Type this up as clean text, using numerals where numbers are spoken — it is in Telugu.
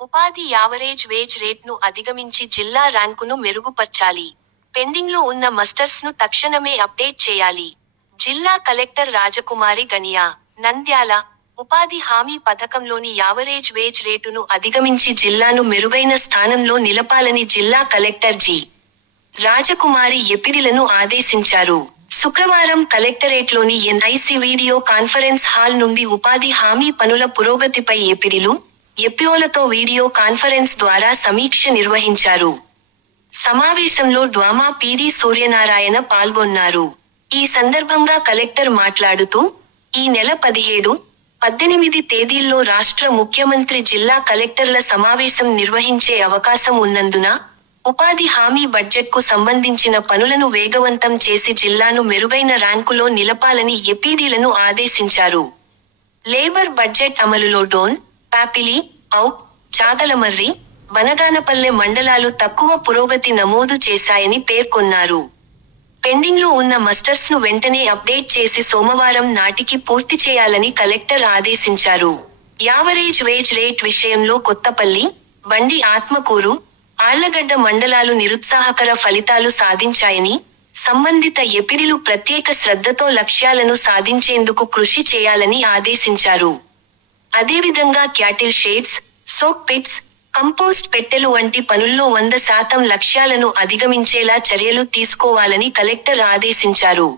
ఉపాధి యావరేజ్ వేజ్ రేట్ను అధిగమించి జిల్లా ర్యాంకును మెరుగుపర్చాలి. పెండింగ్లో ఉన్న మస్టర్స్ను తక్షణమే అప్డేట్ చేయాలి. జిల్లా కలెక్టర్ రాజకుమారి గనియా, నంద్యాల. ఉపాధి హామీ పథకంలోని యావరేజ్ వేజ్ రేటును అధిగమించి జిల్లాను మెరుగైన స్థానంలో నిలపాలని జిల్లా కలెక్టర్ జి. రాజకుమారి ఎపిడిలను ఆదేశించారు. శుక్రవారం కలెక్టరేట్లోని ఎన్ఐసి వీడియో కాన్ఫరెన్స్ హాల్ నుండి ఉపాధి హామీ పనుల పురోగతిపై ఎపిడిలు, ఎపిఓలతో వీడియో కాన్ఫరెన్స్ ద్వారా సమీక్ష నిర్వహించారు. సమావేశంలో డ్వామా పీడీ సూర్యనారాయణ పాల్గొన్నారు. ఈ సందర్భంగా కలెక్టర్ మాట్లాడుతూ, ఈ నెల 17, 18 తేదీల్లో రాష్ట్ర ముఖ్యమంత్రి జిల్లా కలెక్టర్ల సమావేశం నిర్వహించే అవకాశం ఉన్నందున, ఉపాధి హామీ బడ్జెట్కు సంబంధించిన పనులను వేగవంతం చేసి జిల్లాను మెరుగైన ర్యాంకులో నిలపాలని ఎపిడీలను ఆదేశించారు. లేబర్ బడ్జెట్ అమలులో డోన్, పాపిలి, ఔప్, చాగలమర్రి, బనగానపల్లె మండలాలు తక్కువ పురోగతి నమోదు చేశాయని పేర్కొన్నారు. పెండింగ్లో ఉన్న మస్టర్స్ను వెంటనే అప్డేట్ చేసి సోమవారం నాటికి పూర్తి చేయాలని కలెక్టర్ ఆదేశించారు. యావరేజ్ వేజ్ రేట్ విషయంలో కొత్తపల్లి, బండి ఆత్మకూరు, ఆళ్లగడ్డ మండలాలు నిరుత్సాహకర ఫలితాలు సాధించాయని, సంబంధిత ఎపిడిలు ప్రత్యేక శ్రద్ధతో లక్ష్యాలను సాధించేందుకు కృషి చేయాలని ఆదేశించారు. అదేవిధంగా cattle sheds, soak pits, compost పెట్టెలు వంటి పనుల్లో 100% లక్ష్యాలను అధిగమించేలా చర్యలు తీసుకోవాలని కలెక్టర్ ఆదేశించారు.